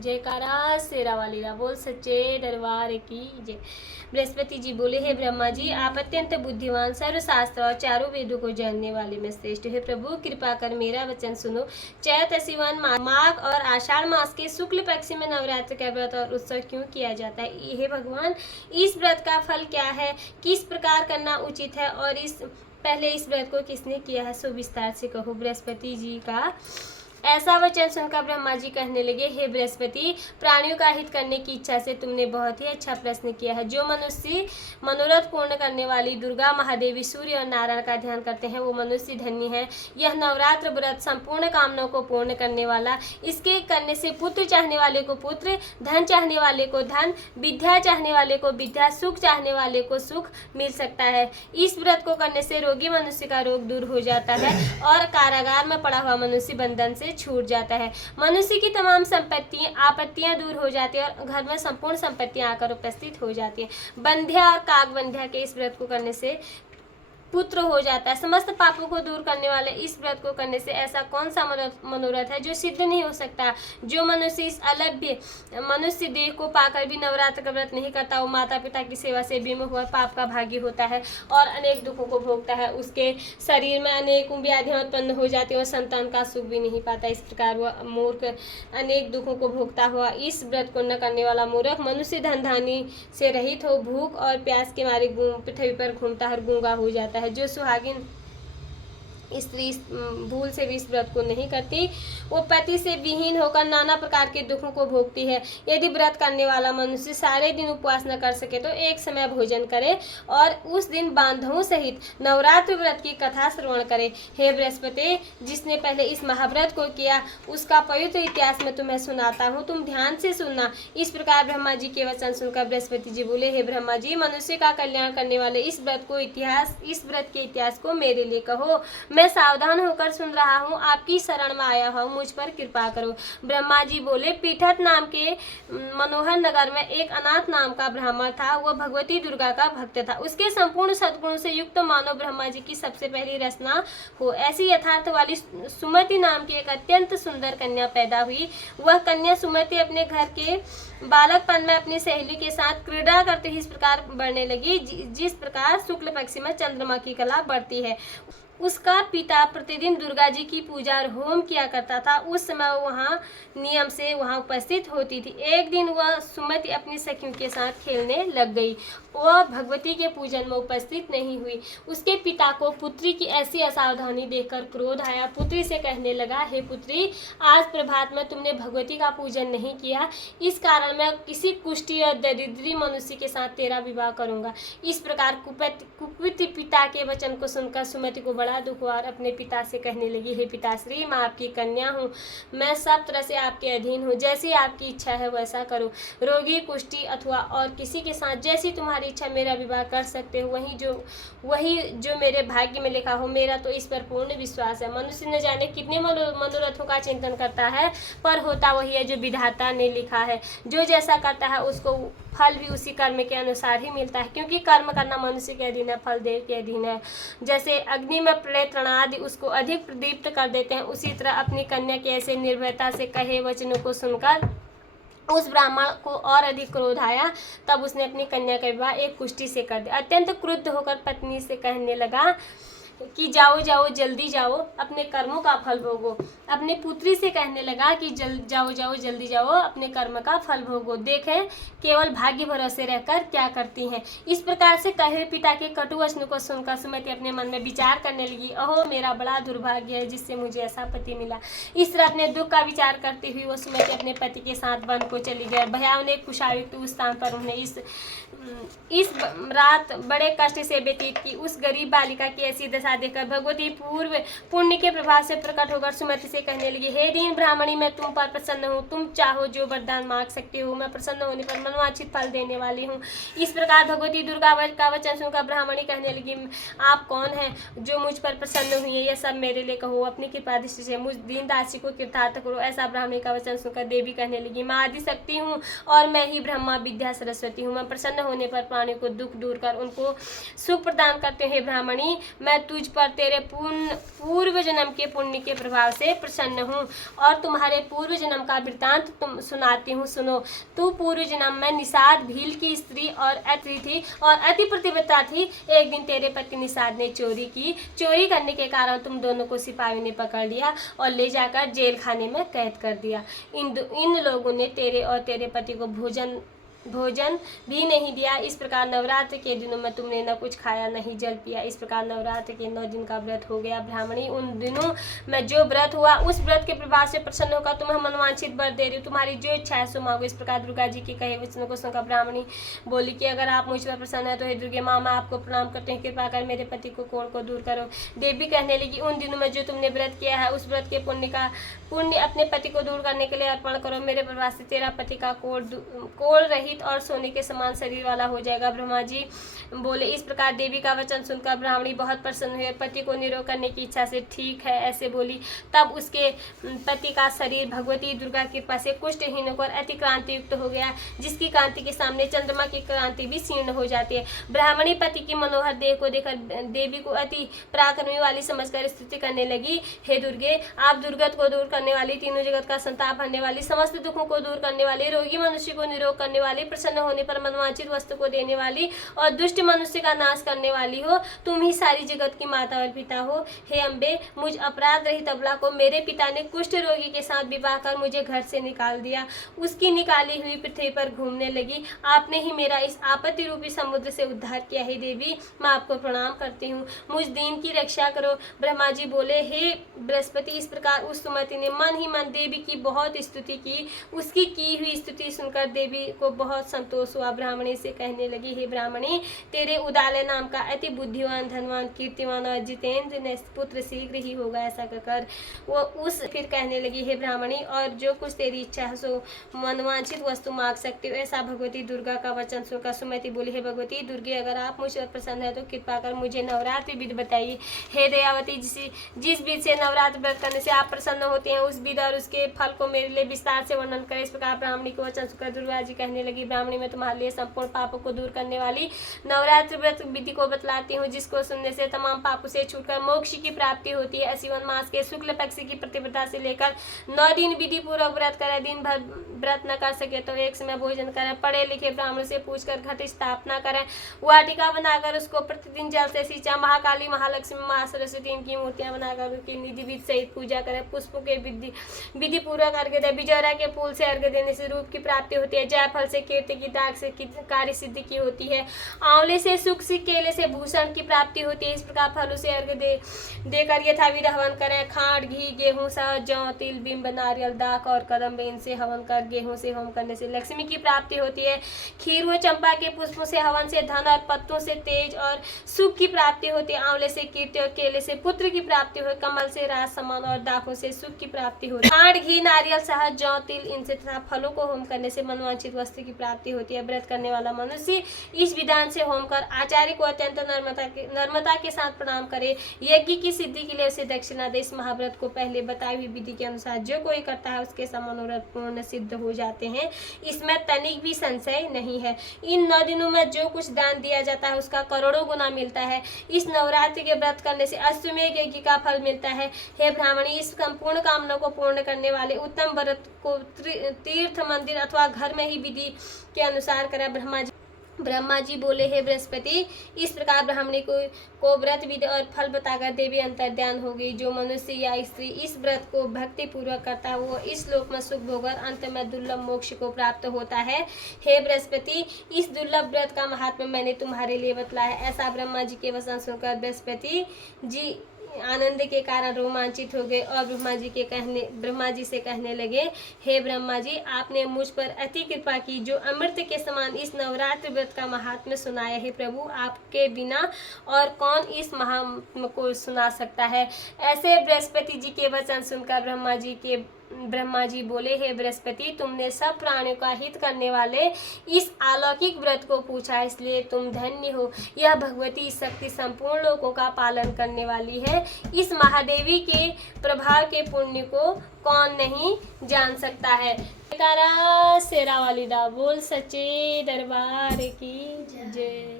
जयकारा शेरा वाली रा बोल सच्चे दरबार की जय। बृहस्पति जी बोले, हे ब्रह्मा जी, आप अत्यंत बुद्धिमान, सर्वशास्त्र और चारों वेदों को जानने वाले में श्रेष्ठ है। प्रभु कृपा कर मेरा वचन सुनो। चैत सिवन माघ और आषाढ़ मास के शुक्ल पक्ष में नवरात्र का व्रत और उत्सव क्यों किया जाता है? हे भगवान, इस व्रत का फल क्या है? किस प्रकार करना उचित है? और पहले इस व्रत को किसने किया है, सो विस्तार से कहो। बृहस्पति जी का ऐसा वचन सुनकर ब्रह्मा जी कहने लगे, हे बृहस्पति, प्राणियों का हित करने की इच्छा से तुमने बहुत ही अच्छा प्रश्न किया है। जो मनुष्य मनोरथ पूर्ण करने वाली दुर्गा, महादेवी, सूर्य और नारायण का ध्यान करते हैं वो मनुष्य धन्य है। यह नवरात्र व्रत संपूर्ण कामनाओं को पूर्ण करने वाला, इसके करने से पुत्र चाहने वाले को पुत्र, धन चाहने वाले को धन, विद्या चाहने वाले को विद्या, सुख चाहने वाले को सुख मिल सकता है। इस व्रत को करने से रोगी मनुष्य का रोग दूर हो जाता है और कारागार में पड़ा हुआ मनुष्य बंधन से छूट जाता है। मनुष्य की तमाम संपत्ति आपत्तियां दूर हो जाती है और घर में संपूर्ण संपत्तियां आकर उपस्थित हो जाती है। बंध्या और काकबंध्या के इस व्रत को करने से पुत्र हो जाता है। समस्त पापों को दूर करने वाले इस व्रत को करने से ऐसा कौन सा मनोरथ है जो सिद्ध नहीं हो सकता? जो मनुष्य इस अलभ्य मनुष्य देह को पाकर भी नवरात्र का व्रत नहीं करता, वो माता पिता की सेवा से विमुख हुआ पाप का भागी होता है और अनेक दुखों को भोगता है। उसके शरीर में अनेक व्याधियां उत्पन्न हो जाती है और संतान का सुख भी नहीं पाता। इस प्रकार वह मूर्ख अनेक दुखों को भोगता हुआ इस व्रत को न करने वाला मूर्ख मनुष्य धन धानी से रहित हो भूख और प्यास के मारे पृथ्वी पर घूमता और गूंगा हो जाता है। जो सुहागिन स्त्री भूल से भी इस व्रत को नहीं करती, वो पति से विहीन होकर नाना प्रकार के दुखों को भोगती है। यदि व्रत करने वाला मनुष्य सारे दिन उपवास न कर सके तो एक समय भोजन करे और उस दिन बांधवों सहित नवरात्र व्रत की कथा श्रवण करे। हे बृहस्पति, जिसने पहले इस महाव्रत को किया उसका पवित्र इतिहास मैं तुम्हें सुनाता हूँ, तुम ध्यान से सुनना। इस प्रकार ब्रह्मा जी के वचन सुनकर बृहस्पति जी बोले, हे ब्रह्मा जी, मनुष्य का कल्याण करने वाले इस व्रत के इतिहास को मेरे लिए कहो। मैं सावधान होकर सुन रहा हूँ, आपकी शरण में आया हूँ, मुझ पर कृपा करो। ब्रह्मा जी बोले, पीठत नाम के मनोहर नगर में एक अनाथ नाम का ब्राह्मण था। वह भगवती दुर्गा का भक्त था। उसके संपूर्ण सद्गुणों से युक्त मानव ब्रह्मा जी की सबसे पहली रचना हो ऐसी यथार्थ वाली सुमति नाम की एक अत्यंत सुंदर कन्या पैदा हुई। वह कन्या सुमति अपने घर के बालकपन में अपनी सहेली के साथ क्रीड़ा करते ही इस प्रकार बढ़ने लगी जिस प्रकार शुक्ल पक्ष में चंद्रमा की कला बढ़ती है। उसका पिता प्रतिदिन दुर्गा जी की पूजा और होम किया करता था। उस समय वहाँ नियम से वहाँ उपस्थित होती थी। एक दिन वह सुमति अपनी सखियों के साथ खेलने लग गई। वह भगवती के पूजन में उपस्थित नहीं हुई। उसके पिता को पुत्री की ऐसी असावधानी देखकर क्रोध आया। पुत्री से कहने लगा, हे पुत्री, आज प्रभात में तुमने भगवती का पूजन नहीं किया, इस कारण मैं किसी कुष्ठी और दरिद्री मनुष्य के साथ तेरा विवाह करूंगा। इस प्रकार कुपित पिता के वचन को सुनकर सुमति को बड़ा दुख हुआ और अपने पिता से कहने लगी, हे पिताश्री, मैं आपकी कन्या हूँ, मैं सब तरह से आपके अधीन हूँ, जैसी आपकी इच्छा है वैसा करो। रोगी, कुष्ठी अथवा और किसी के साथ जैसी तुम्हारी इच्छा मेरा विवाह कर सकते हो। वही जो मेरे भाग्य में लिखा हो। मेरा तो इस पर पूर्ण विश्वास है। मनुष्य न जाने कितने मनोरथों का चिंतन करता है, पर होता वही है जो विधाता ने लिखा है। जो जैसा करता है उसको फल भी उसी कर्म के अनुसार ही मिलता है, क्योंकि कर्म करना मनुष्य के अधीन है, फल देव के अधीन है। जैसे अग्नि में प्रेरण आदि उसको अधिक प्रदीप्त कर देते हैं, उसी तरह अपनी कन्या के ऐसे निर्भयता से कहे वचनों को सुनकर उस ब्राह्मण को और अधिक क्रोध आया। तब उसने अपनी कन्या का विवाह एक कुष्ठी से कर दिया। अत्यंत क्रुद्ध होकर पत्नी से कहने लगा कि जाओ जाओ जल्दी जाओ, अपने कर्मों का फल भोगो। अपने पुत्री से कहने लगा कि जाओ जाओ जल्दी जाओ, अपने कर्म का फल भोगो। देखें केवल भाग्य भरोसे रहकर क्या करती हैं। इस प्रकार से कहे पिता के कटु वचनों को सुनकर सुमति अपने मन में विचार करने लगी, अहो मेरा बड़ा दुर्भाग्य है जिससे मुझे ऐसा पति मिला। इस तरह अपने दुख का विचार करती हुई वो सुमति अपने पति के साथ वन को चली गई। भयावने कुशायुक्त उस स्थान पर उन्हें इस रात बड़े कष्ट से व्यतीत की। उस गरीब बालिका की ऐसी दशा देखकर भगवती पूर्व पुण्य के प्रभाव से प्रकट होकर सुमति से कहने लगी, हे दीन ब्राह्मणी, मैं तुम पर प्रसन्न हूँ, तुम चाहो जो वरदान मांग सकते हो, मैं प्रसन्न होने पर मनोवांछित फल देने वाली हूँ। इस प्रकार भगवती दुर्गा का वचन सुनकर ब्राह्मणी कहने लगी, आप कौन है जो मुझ पर प्रसन्न हुई है, यह सब मेरे लिए कहो, अपनी कृपा दृष्टि से मुझ दीन दासी को कृतार्थ करो। ऐसा ब्राह्मणी का वचन सुनकर देवी कहने लगी, मैं आदि शक्ति हूँ और मैं ही ब्रह्मा विद्या सरस्वती हूँ। मैं प्रसन्न होने पर प्राणी को दुख दूर कर उनको सुख प्रदान करते हैं। ब्राह्मणी, मैं तुझ पर तेरे पूर्व जन्म के पुण्य के प्रभाव से प्रसन्न हूँ और तुम्हारे पूर्व जन्म का वृत्तांत तुम सुनाती हूँ, सुनो। तू पूर्व जन्म में निषाद भील की स्त्री और अति थी और अति प्रतिव्रता थी। एक दिन तेरे पति निषाद ने चोरी की। चोरी करने के कारण तुम दोनों को सिपाहियों ने पकड़ लिया और ले जाकर जेल खाने में कैद कर दिया। इन लोगों ने तेरे और तेरे पति को भोजन भी नहीं दिया। इस प्रकार नवरात्र के दिनों में तुमने न कुछ खाया न ही जल पिया। इस प्रकार नवरात्र के 9 दिन का व्रत हो गया। ब्राह्मणी, उन दिनों में जो व्रत हुआ उस व्रत के प्रभाव से प्रसन्न होकर तुम्हें मनवांछित वर दे रही हूँ। तुम्हारी जो इच्छा है सो मांगो। इस प्रकार दुर्गा जी के कहे वचनों को सुनकर ब्राह्मणी बोली कि अगर आप मुझ पर प्रसन्न है तो हे दुर्गे माँ, मैं आपको प्रणाम करते हैं, कृपा कर मेरे पति को कोढ़ को दूर करो। देवी कहने लगी, उन दिनों में जो तुमने व्रत किया है उस व्रत के पुण्य अपने पति को दूर करने के लिए अर्पण करो। मेरे प्रभाव से तेरा पति का कोढ़ रहित और सोने के समान शरीर वाला हो जाएगा। ब्रह्मा जी बोले। इस प्रकार देवी का वचन सुनकर ब्राह्मणी बहुत प्रसन्न हुई। पति को निरोग करने की इच्छा से ठीक है ऐसे बोली। तब उसके पति का शरीर भगवती दुर्गा की कृपा से कुष्ठहीन होकर अति क्रांति युक्त हो गया, जिसकी कांति के सामने चंद्रमा की क्रांति भी क्षीण हो जाती है। ब्राह्मणी पति की मनोहर देह को देखकर देवी को अति पराक्रमी वाली समझकर स्तुति करने लगी। हे दुर्गे, आप दुर्गत को दूर करने वाली, तीनों जगत का संताप भरने वाली, समस्त दुखों को दूर करने वाली, रोगी मनुष्य को निरोग करने वाली, प्रसन्न होने पर मनवांछित वस्तु को देने वाली और दुष्ट मनुष्य का नाश करने वाली हो। तुम ही सारी जगत की माता और पिता हो। हे अम्बे, मुझ अपराध रहित अबला को मेरे पिता ने कुष्ठ रोगी के साथ विवाह कर मुझे घर से निकाल दिया। उसकी निकाली हुई पृथ्वी पर घूमने लगी। आपने ही मेरा इस आपत्ति रूपी समुद्र से उद्धार किया। है देवी, मैं आपको प्रणाम करती हूँ, मुझ दीन की रक्षा करो। ब्रह्मा जी बोले, हे बृहस्पति, इस प्रकार उस सुमति ने मन ही मन देवी की बहुत स्तुति की। उसकी की हुई स्तुति सुनकर देवी को बहुत संतोष हुआ। ब्राह्मणी से कहने लगी, हे ब्राह्मणी, तेरे उदालय नाम का अति बुद्धिमान, धनवान, कीर्तिमान और जितेंद्र ने पुत्र शीघ्र ही होगा। ऐसा कहकर वो फिर कहने लगी, हे ब्राह्मणी, और जो कुछ तेरी इच्छा है सो मनवांछित वस्तु मांग सकते हो। ऐसा भगवती दुर्गा का वचन सुनकर सुमति बोली, हे भगवती दुर्गे, अगर आप मुझ पर प्रसन्न है तो कृपा कर मुझे नवरात्रि विधि बताइए। हे दयावती, जिस विधि से नवरात्र व्रत करने से आप प्रसन्न होते हैं उस विधि और उसके फल को मेरे लिए विस्तार से वर्णन करें। इस प्रकार ब्राह्मणी को वचन सुनकर दुर्गा जी कहने लगी, ब्राह्मणी, मैं तुम्हारे लिए संपूर्ण पापों को दूर करने वाली नवरात्र व्रत विधि को बतलाती हूँ, जिसको सुनने से तमाम पापों से छूटकर मोक्ष की प्राप्ति होती है। अश्विन मास के शुक्ल पक्ष की प्रतिपदा से लेकर 9 दिन विधि पूर्वक व्रत करें। दिन भर व्रत न कर सके तो एक समय भोजन करें। पढ़े लिखे ब्राह्मण से पूछकर घट स्थापना करें। वाटिका बनाकर उसको प्रतिदिन जल से सींचा। महाकाली, महालक्ष्मी, महासरस्वती इनकी मूर्तियां बनाकर उनकी निधि विधि सहित पूजा करें। पुष्पों के विधि पूर्वक अर्घ्य दें। बिजौरा के फूल से अर्घ्य देने से रूप की प्राप्ति होती है। जायफल से, कीर्ति की दाग से कार्य सिद्धि की होती है। आंवले से सुख से, केले से भूषण की प्राप्ति होती है। इस प्रकार फलों से अर्घ्य देकर यथाविध हवन करें। खांड, घी, गेहूं, शहद, जौ, तिल, बिंब, नारियल, दाख और कदम्ब इनसे हवन कर गेहूं से होम करने से लक्ष्मी की प्राप्ति होती है। खीर व चंपा के पुष्पों से हवन से धन और पत्तों से तेज और सुख की प्राप्ति होती है। आंवले से कीर्ति और केले से पुत्र की प्राप्ति हो। कमल से राज सम्मान और दाखों से सुख की प्राप्ति होती है। खांड, घी, नारियल, शहद, जौ, तिल इनसे तथा फलों को होम करने से मनवांछित वस्तु की प्राप्ति होती है। व्रत करने वाला मनुष्य इस विधान से होम कर आचार्य को अत्यंत नम्रता के साथ प्रणाम करे। यज्ञ की सिद्धि के लिए उसे दक्षिणा दे। इस महाव्रत को पहले बताई हुई विधि के अनुसार जो कोई करता है उसके सब मनोरथ पूर्ण सिद्ध हो जाते हैं। इसमें तनिक भी संशय नहीं है। इन 9 दिनों में जो कुछ दान दिया जाता है उसका करोड़ों गुना मिलता है। इस नवरात्रि के व्रत करने से अश्वमेध यज्ञ का फल मिलता है। हे ब्राह्मणी, इस संपूर्ण कामना को पूर्ण करने वाले उत्तम व्रत को तीर्थ, मंदिर अथवा घर में ही विधि के अनुसार करें। ब्रह्मा जी बोले, हे बृहस्पति, इस प्रकार ब्राह्मणी को व्रत विधि और फल बताकर देवी अंतर्ध्यान हो गई। जो मनुष्य या स्त्री इस व्रत को भक्ति पूर्वक करता है वो इस लोक में सुख भोग अंत में दुर्लभ मोक्ष को प्राप्त होता है। हे बृहस्पति, इस दुर्लभ व्रत का महात्म्य मैंने तुम्हारे लिए बतलाया। ऐसा ब्रह्मा जी के वचन सुनकर बृहस्पति जी आनंद के कारण रोमांचित हो गए और ब्रह्मा जी से कहने लगे, हे ब्रह्मा जी, आपने मुझ पर अति कृपा की जो अमृत के समान इस नवरात्र व्रत का महात्म्य सुनाया है। प्रभु, आपके बिना और कौन इस महात्म्य को सुना सकता है। ऐसे बृहस्पति जी के वचन सुनकर ब्रह्मा जी बोले, हे बृहस्पति, तुमने सब प्राणियों का हित करने वाले इस अलौकिक व्रत को पूछा, इसलिए तुम धन्य हो। यह भगवती शक्ति संपूर्ण लोगों का पालन करने वाली है। इस महादेवी के प्रभाव के पुण्य को कौन नहीं जान सकता है। शेरा वाली दा बोल सच्चे दरबार की जय।